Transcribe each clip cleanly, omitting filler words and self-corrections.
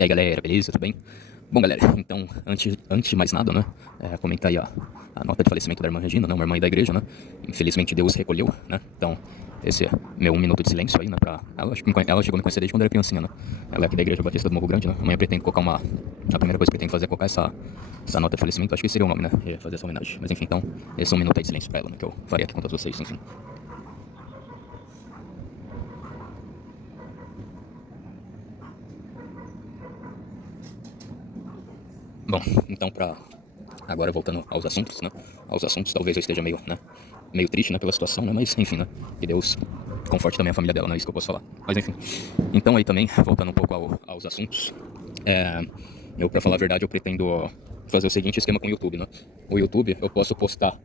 E aí galera, beleza? Tudo bem? Bom galera, então antes de mais nada, né, comentar aí a nota de falecimento da irmã Regina, né, uma irmã aí da igreja, né, infelizmente Deus recolheu, né, então esse é meu 1 minuto de silêncio aí, né, pra ela, acho que ela chegou a me conhecer desde quando era criancinha, né, ela é aqui da igreja Batista do Morro Grande, né, amanhã pretendo colocar a primeira coisa que pretendo fazer é colocar essa nota de falecimento, acho que seria o nome, né, e fazer essa homenagem, mas enfim, então esse é 1 minuto aí de silêncio pra ela, né, que eu farei aqui com todos vocês, enfim. Bom, então agora voltando aos assuntos, né? Aos assuntos, talvez eu esteja meio triste, né, pela situação, né? Mas enfim, né? Que Deus conforte também a família dela, não é isso que eu posso falar. Mas enfim. Então aí também, voltando um pouco aos assuntos, é, eu, pra falar a verdade, eu pretendo fazer o seguinte esquema com o YouTube, né? O YouTube, eu posso postar,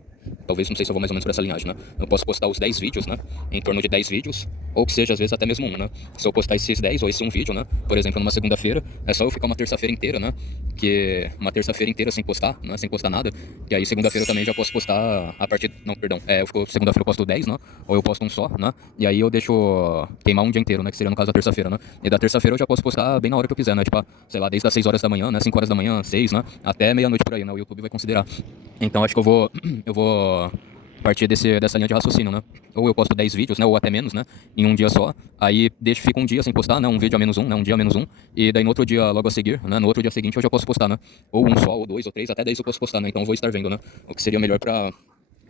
talvez, não sei se eu vou mais ou menos por essa linhagem, né? Eu posso postar os 10 vídeos, né? Em torno de 10 vídeos, ou que seja, às vezes, até mesmo um, né? Se eu postar esses 10 ou esse um vídeo, né? Por exemplo, numa segunda-feira, é só eu ficar uma terça-feira inteira, né? Que uma terça-feira inteira sem postar, né? Sem postar nada. E aí, segunda-feira eu também já posso postar a partir. Não, perdão. Eu fico, segunda-feira eu posto 10, né? Ou eu posto um só, né? E aí eu deixo queimar um dia inteiro, né? Que seria no caso a terça-feira, né? E da terça-feira eu já posso postar bem na hora que eu quiser, né? Tipo, sei lá, desde as 6 horas da manhã, né? 5 horas da manhã, 6, né? Até meia-noite por aí, né? O YouTube vai considerar. Então acho que eu vou partir dessa linha de raciocínio, né? Ou eu posto 10 vídeos, né? Ou até menos, né? Em um dia só. Aí fica um dia sem postar, né? Um vídeo a menos um, né? Um dia a menos um. E daí no outro dia, logo a seguir, né? No outro dia seguinte eu já posso postar, né? Ou um só, ou dois, ou três, até 10 eu posso postar, né? Então eu vou estar vendo, né? O que seria melhor pra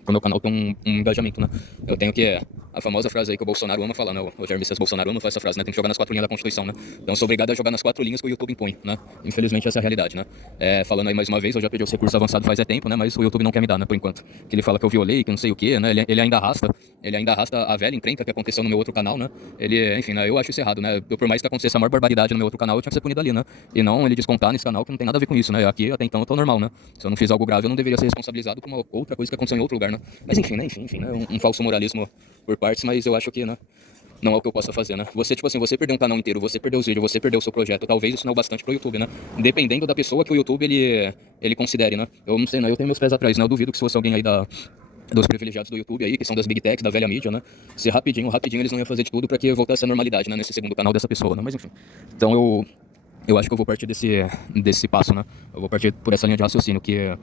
o meu canal ter um engajamento, né? Eu tenho que. A famosa frase aí que o Bolsonaro ama falar, né? O Jair Messias Bolsonaro ama falar essa frase, né? Tem que jogar nas 4 linhas da Constituição, né? Então eu sou obrigado a jogar nas 4 linhas que o YouTube impõe, né? Infelizmente essa é a realidade, né? Falando aí mais uma vez, eu já pedi os recursos avançados faz tempo, né? Mas o YouTube não quer me dar, né? Por enquanto. Que ele fala que eu violei, que não sei o quê, né? Ele ainda arrasta a velha encrenca que aconteceu no meu outro canal, né? Enfim, né? Eu acho isso errado, né? Por mais que acontecesse a maior barbaridade no meu outro canal, eu tinha que ser punido ali, né? E não ele descontar nesse canal que não tem nada a ver com isso, né? Aqui até então eu tô normal, né? Se eu não fiz algo grave, eu não deveria ser responsabilizado por uma outra coisa que aconteceu em outro lugar, né? Mas enfim, né? Enfim, né? Um falso moralismo por partes, mas eu acho que, né? Não é o que eu possa fazer, né? Você, tipo assim, você perdeu um canal inteiro, você perdeu os vídeos, você perdeu o seu projeto, talvez isso não é o bastante pro YouTube, né? Dependendo da pessoa que o YouTube ele considere, né? Eu não sei, né? Eu tenho meus pés atrás, né? Eu duvido que se fosse alguém aí dos privilegiados do YouTube aí, que são das Big Techs, da velha mídia, né? Se rapidinho eles não iam fazer de tudo pra que voltasse à normalidade, né? Nesse segundo canal dessa pessoa, né? Mas enfim. Então eu acho que eu vou partir desse passo, né? Eu vou partir por essa linha de raciocínio, que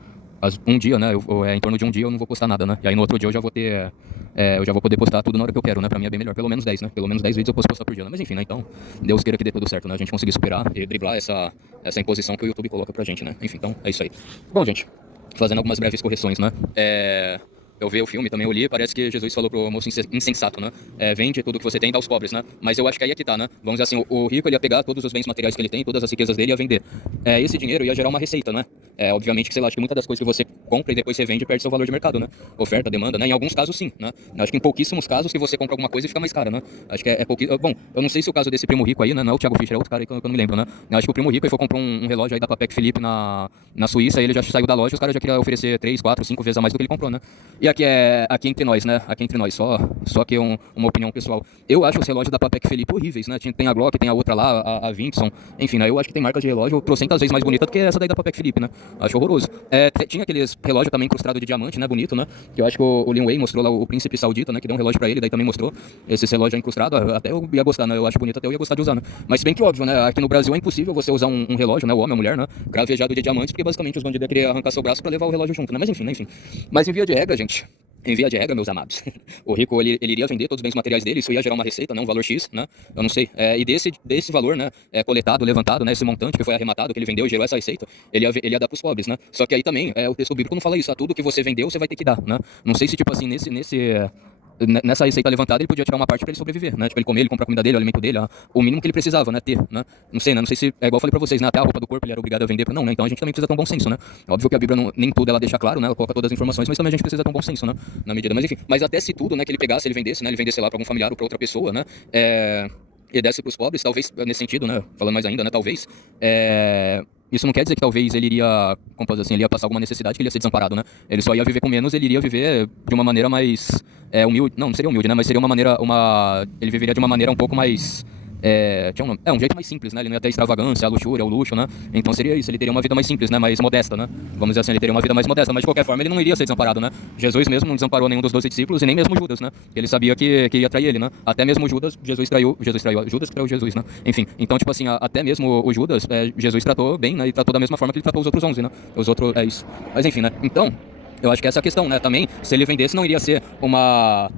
um dia, né? Em torno de um dia eu não vou postar nada, né? E aí no outro dia eu já vou ter. Eu já vou poder postar tudo na hora que eu quero, né? Pra mim é bem melhor. Pelo menos 10, né? Pelo menos 10 vídeos eu posso postar por dia, né? Mas enfim, né? Então, Deus queira que dê tudo certo, né? A gente conseguir superar e driblar essa imposição que o YouTube coloca pra gente, né? Enfim, então é isso aí. Bom, gente, fazendo algumas breves correções, né? Eu vi o filme também, eu li, parece que Jesus falou pro moço insensato, né? Vende tudo que você tem e dá aos pobres, né? Mas eu acho que aí é que tá, né? Vamos dizer assim, o rico ele ia pegar todos os bens materiais que ele tem, todas as riquezas dele e ia vender. Esse dinheiro ia gerar uma receita, né? Obviamente que, sei lá, acho que muitas das coisas que você compra e depois você vende perde seu valor de mercado, né? Oferta, demanda, né? Em alguns casos sim, né? Acho que em pouquíssimos casos que você compra alguma coisa e fica mais cara, né? Acho que é pouquíssimo. Bom, eu não sei se o caso desse primo rico aí, né? Não é o Thiago Fischer, é outro cara aí que eu não me lembro, né? Eu acho que o primo rico aí foi comprar um relógio aí da Patek Philippe na Suíça, e ele já saiu da loja e os caras já queriam oferecer 3, 4, 5 vezes a mais do que ele comprou, né? E aqui entre nós, né? Aqui entre nós, só que uma opinião pessoal. Eu acho os relógios da Patek Philippe horríveis, né? Tem a Glock, tem a outra lá, a Vinson, enfim, né? Eu acho que tem marcas de relógio trocentas vezes mais bonita do que essa daí da Patek Philippe, né? Acho horroroso. Tinha aqueles relógios também incrustados de diamante, né? Bonito, né? Que eu acho que o Lin Wei mostrou lá, o príncipe saudita, né? Que deu um relógio pra ele, daí também mostrou esse relógio incrustado. Até eu ia gostar, né? Eu acho bonito, até eu ia gostar de usar, né? Mas se bem que óbvio, né? Aqui no Brasil é impossível você usar um relógio, né? O homem, a mulher, né? Cravejado de diamante, porque basicamente os bandidos iam querer arrancar seu braço pra levar o relógio junto, né? Mas enfim, né? Enfim. Mas em via de regra, gente. Em via de regra, meus amados, o rico ele iria vender todos os bens materiais dele, isso ia gerar uma receita, né, um valor X, né? Eu não sei. E desse valor, né, coletado, levantado, né, esse montante que foi arrematado, que ele vendeu e gerou essa receita, ele ia dar pros pobres, né? Só que aí também, o texto bíblico não fala isso, tudo que você vendeu, você vai ter que dar, né? Não sei se, tipo assim, nessa receita levantada ele podia tirar uma parte pra ele sobreviver, né? Tipo, ele comer, ele comprar a comida dele, o alimento dele, o mínimo que ele precisava, né? Ter, né? Não sei, né? Não sei se é igual eu falei pra vocês, né? Até a roupa do corpo ele era obrigado a vender. Não, né? Então a gente também precisa ter um bom senso, né? Óbvio que a Bíblia nem tudo ela deixa claro, né? Ela coloca todas as informações, mas também a gente precisa ter um bom senso, né? Na medida, mas enfim. Mas até se tudo, né? Que ele pegasse, ele vendesse, né? Ele vendesse lá pra algum familiar ou pra outra pessoa, né? E desse pros pobres, talvez, nesse sentido, né? Falando mais ainda, né? Talvez, isso não quer dizer que talvez ele iria, como pode dizer assim, ele ia passar alguma necessidade, que ele ia ser desamparado, né? Ele só ia viver com menos, ele iria viver de uma maneira mais humilde. Não seria humilde, né? Mas seria ele viveria de uma maneira um pouco mais tinha um nome. Um jeito mais simples, né? Ele não ia ter a extravagância, a luxúria, o luxo, né? Então seria isso, ele teria uma vida mais simples, né? Mais modesta, né? Vamos dizer assim, ele teria uma vida mais modesta, mas de qualquer forma ele não iria ser desamparado, né? Jesus mesmo não desamparou nenhum dos 12 discípulos e nem mesmo Judas, né? Ele sabia que ia trair ele, né? Até mesmo Judas, Judas traiu, Judas que traiu Jesus, né? Enfim, então tipo assim, até mesmo o Judas, Jesus tratou bem, né? E tratou da mesma forma que ele tratou os outros 11, né? Os outros, é isso. Mas enfim, né? Então, eu acho que essa é a questão, né? Também, se ele vendesse, não iria ser uma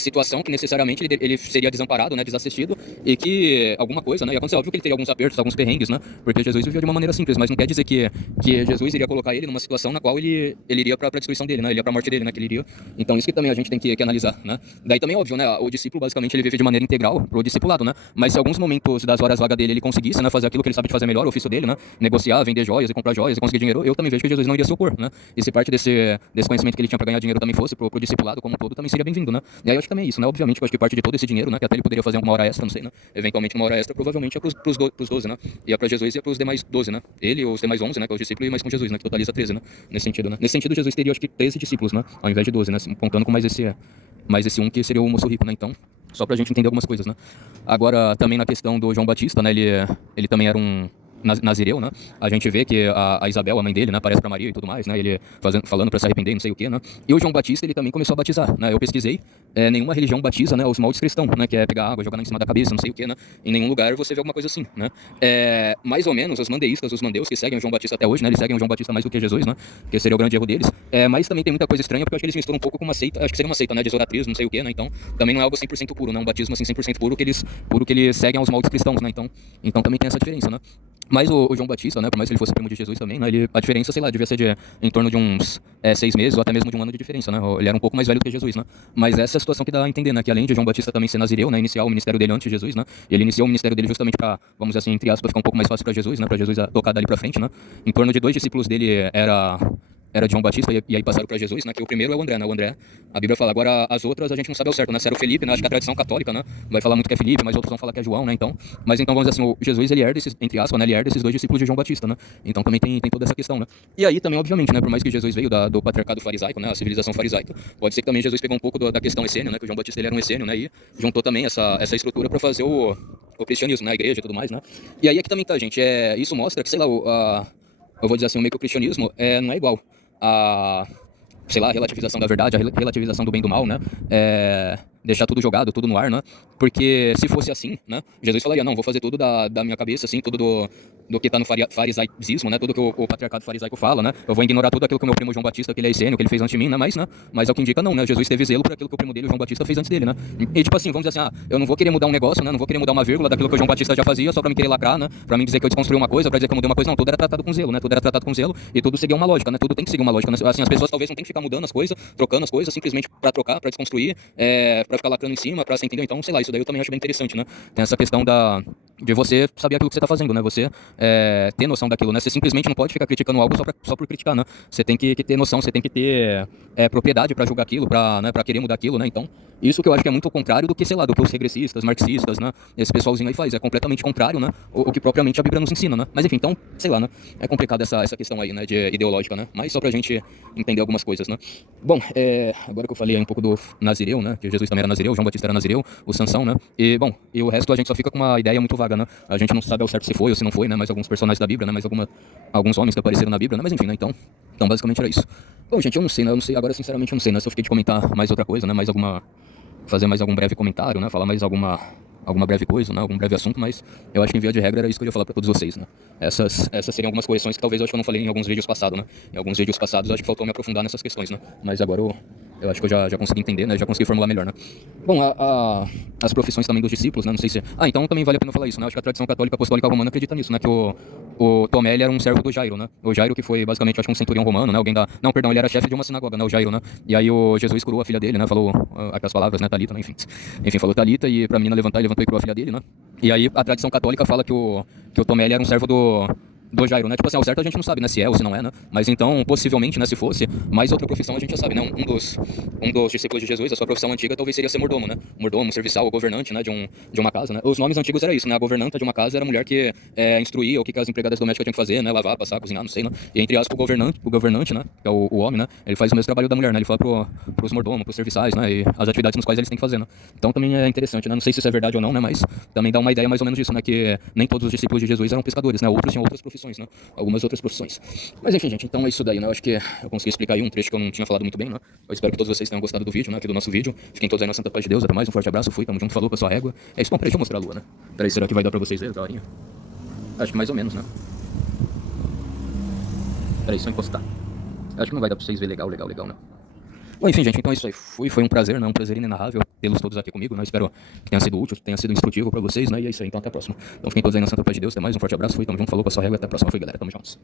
situação que necessariamente ele seria desamparado, né, desassistido, e que alguma coisa, né, ia acontecer. Óbvio que ele teria alguns apertos, alguns perrengues, né, porque Jesus vivia de uma maneira simples, mas não quer dizer que Jesus iria colocar ele numa situação na qual ele iria para a destruição dele, né, ele ia para a morte dele, né, que ele iria. Então isso que também a gente tem que analisar, né. Daí também, óbvio, né, o discípulo basicamente ele vive de maneira integral pro discipulado, né, mas se alguns momentos das horas vagas dele ele conseguisse, né, fazer aquilo que ele sabe de fazer melhor, o ofício dele, né, negociar, vender joias e comprar joias e conseguir dinheiro, eu também vejo que Jesus não iria se opor, né, e se parte desse conhecimento que ele tinha para ganhar dinheiro também fosse pro discipulado como um todo, também seria bem-vindo, né. E aí eu acho que também é isso, né, obviamente eu acho que parte de todo esse dinheiro, né, que até ele poderia fazer uma hora extra, não sei, né, eventualmente uma hora extra, provavelmente é pros 12, né, ia pra Jesus e ia pros demais 12, né, ele ou os demais 11, né, que é os discípulos, e mais com Jesus, né, que totaliza 13, né, nesse sentido, né. Nesse sentido, Jesus teria, acho que 13 discípulos, né, ao invés de 12, né, contando com mais esse um que seria o moço rico, né, então, só pra gente entender algumas coisas, né. Agora, também na questão do João Batista, né, ele também era um nazireu, né? A gente vê que a Isabel, a mãe dele, né, aparece para Maria e tudo mais, né? Ele falando para se arrepender, não sei o que, né? E o João Batista, ele também começou a batizar, né? Eu pesquisei, nenhuma religião batiza, né, os moldes cristãos, né? Que é pegar água, jogar em cima da cabeça, não sei o que, né? Em nenhum lugar você vê alguma coisa assim, né? Mais ou menos os mandeístas, os mandeus que seguem o João Batista até hoje, né? Eles seguem o João Batista mais do que Jesus, né? Que seria o grande erro deles. Mas também tem muita coisa estranha, porque eu acho que eles misturam um pouco com uma seita, acho que seria uma seita, né? De zoratrismo, não sei o que, né? Então também não é algo 100% puro, né? Um batismo assim 100% puro que eles seguem aos moldes cristãos, né? Então também tem essa diferença, né? Mas o João Batista, né, por mais que ele fosse primo de Jesus também, né, a diferença, sei lá, devia ser em torno de uns 6 meses ou até mesmo de um ano de diferença, né, ele era um pouco mais velho do que Jesus, né, mas essa é a situação que dá a entender, né, que além de João Batista também ser nazireu, né, iniciar o ministério dele antes de Jesus, né, ele iniciou o ministério dele justamente para, vamos dizer assim, entre aspas, ficar um pouco mais fácil para Jesus, né, para Jesus tocar dali para frente, né, em torno de 2 discípulos dele era de João Batista e aí passaram para Jesus, né, que o primeiro é o André, né, o André, a Bíblia fala, agora as outras a gente não sabe ao certo, né, se era o Felipe, né, acho que a tradição católica, né, vai falar muito que é Felipe, mas outros vão falar que é João, né, mas então vamos dizer assim, o Jesus ele herda esses, entre aspas, né, ele herda esses 2 discípulos de João Batista, né, então também tem toda essa questão, né, e aí também, obviamente, né, por mais que Jesus veio do patriarcado farisaico, né, a civilização farisaica, pode ser que também Jesus pegou um pouco da questão essênio, né, que o João Batista ele era um essênio, né, e juntou também essa estrutura para fazer o cristianismo, né, a igreja e tudo mais, né, e aí é que também tá, gente, isso mostra que, sei lá, eu vou dizer assim, meio que o cristianismo não é igual a, sei lá, a relativização da verdade, a relativização do bem e do mal, né? Deixar tudo jogado, tudo no ar, né? Porque se fosse assim, né? Jesus falaria, não, vou fazer tudo da minha cabeça, assim, tudo do que tá no farisaísmo, né? Tudo que o patriarcado farisaico fala, né? Eu vou ignorar tudo aquilo que o meu primo João Batista, que ele é essênio, que ele fez antes de mim, né? Mas é o que indica não, né? Jesus teve zelo por aquilo que o primo dele, o João Batista, fez antes dele, né? E tipo assim, vamos dizer assim, eu não vou querer mudar um negócio, né? Não vou querer mudar uma vírgula daquilo que o João Batista já fazia, só pra me querer lacrar, né? Pra mim dizer que eu desconstruí uma coisa, pra dizer que eu mudei uma coisa, não, tudo era tratado com zelo, né? Tudo era tratado com zelo e tudo seguia uma lógica, né? Tudo tem que seguir uma lógica, né? Assim, as pessoas talvez não tem que ficar mudando as coisas, trocando as coisas, simplesmente pra trocar, pra desconstruir, pra ficar lacrando em cima, pra você entender. Então, sei lá, isso daí eu também acho bem interessante, né? Tem essa questão de você saber aquilo que você tá fazendo, né? Você ter noção daquilo, né? Você simplesmente não pode ficar criticando algo só por criticar, né? Você tem que ter noção, você tem que ter propriedade pra julgar aquilo, pra querer mudar aquilo, né? Então, isso que eu acho que é muito o contrário do que, sei lá, do que os regressistas, marxistas, né? Esse pessoalzinho aí faz, é completamente contrário, né? O que propriamente a Bíblia nos ensina, né? Mas enfim, então, sei lá, né? É complicado essa questão aí, né? De ideológica, né? Mas só pra gente entender algumas coisas, né? Bom, agora que eu falei um pouco do nazireu, né? Que Jesus também era nazireu, João Batista era nazireu, o Sansão, né? E o resto a gente só fica com uma ideia muito vaga, né? A gente não sabe ao certo se foi ou se não foi, né? Mais alguns personagens da Bíblia, né? Mais alguns homens que apareceram na Bíblia, né? Mas enfim, né? Então basicamente era isso. Bom, gente, eu não sei, né? Eu não sei, agora sinceramente eu não sei, né? Se eu fiquei de comentar mais outra coisa, né? Fazer mais algum breve comentário, né? Falar mais alguma breve coisa, né? Algum breve assunto, mas eu acho que em via de regra era isso que eu ia falar pra todos vocês, né? Essas seriam algumas correções que talvez eu acho que eu não falei em alguns vídeos passados, né? Em alguns vídeos passados eu acho que faltou me aprofundar nessas questões, né? Mas agora eu acho que eu já consegui entender, né? Já consegui formular melhor, né? Bom, as profissões também dos discípulos, né? Não sei se... então também vale a pena falar isso, né? Eu acho que a tradição católica apostólica romana acredita nisso, né? Que o Tomé, ele era um servo do Jairo, né? O Jairo que foi basicamente, acho que um centurião romano, né? Alguém Não, perdão, ele era chefe de uma sinagoga, né? O Jairo, né? E aí o Jesus curou a filha dele, né? Falou aquelas palavras, né? Talita, né? Enfim, falou Talita e pra menina levantar, ele levantou e curou a filha dele, né? E aí a tradição católica fala que o Tomé, ele era um servo do Jairo, né? Tipo assim, ao certo a gente não sabe, né? Se é ou se não é, né? Mas então, possivelmente, né? Se fosse, mais outra profissão a gente já sabe, né? Um dos discípulos de Jesus, a sua profissão antiga talvez seria ser mordomo, né? Mordomo, serviçal, ou governante, né? De uma casa, né? Os nomes antigos era isso, né? A governanta de uma casa era a mulher que instruía o que as empregadas domésticas tinham que fazer, né? Lavar, passar, cozinhar, não sei, né? E entre aspas, o governante, né? Que é o homem, né? Ele faz o mesmo trabalho da mulher, né? Ele fala pros mordomos, pros serviçais, né? E as atividades nos quais eles têm que fazer, né? Então também é interessante, né? Não sei se isso é verdade ou não, né? Mas também dá uma ideia mais ou menos disso, né? Que nem todos os discípulos de Jesus eram pescadores, né? Outros tinham outras profissões, né? Algumas outras profissões. Mas enfim, gente, então é isso daí, né? Eu acho que eu consegui explicar aí um trecho que eu não tinha falado muito bem, né? Eu espero que todos vocês tenham gostado do vídeo, né? Aqui do nosso vídeo. Fiquem todos aí na Santa Paz de Deus. Até mais, um forte abraço. Fui, tamo junto, falou com a sua régua. É isso, bom, peraí, deixa eu mostrar a lua, né? Peraí, será que vai dar pra vocês ver a horinha? Acho que mais ou menos, né? Peraí, só encostar. Acho que não vai dar pra vocês ver legal, né? Bom, enfim, gente, então é isso aí. Foi um prazer, né? Um prazer inenarrável tê-los todos aqui comigo, né? Espero que tenha sido útil, que tenha sido instrutivo pra vocês, né? E é isso aí, então até a próxima. Então fiquem todos aí na Santa Paz de Deus. Até mais, um forte abraço. Fui, tamo junto, falou com a sua régua. Até a próxima. Fui, galera. Tamo juntos.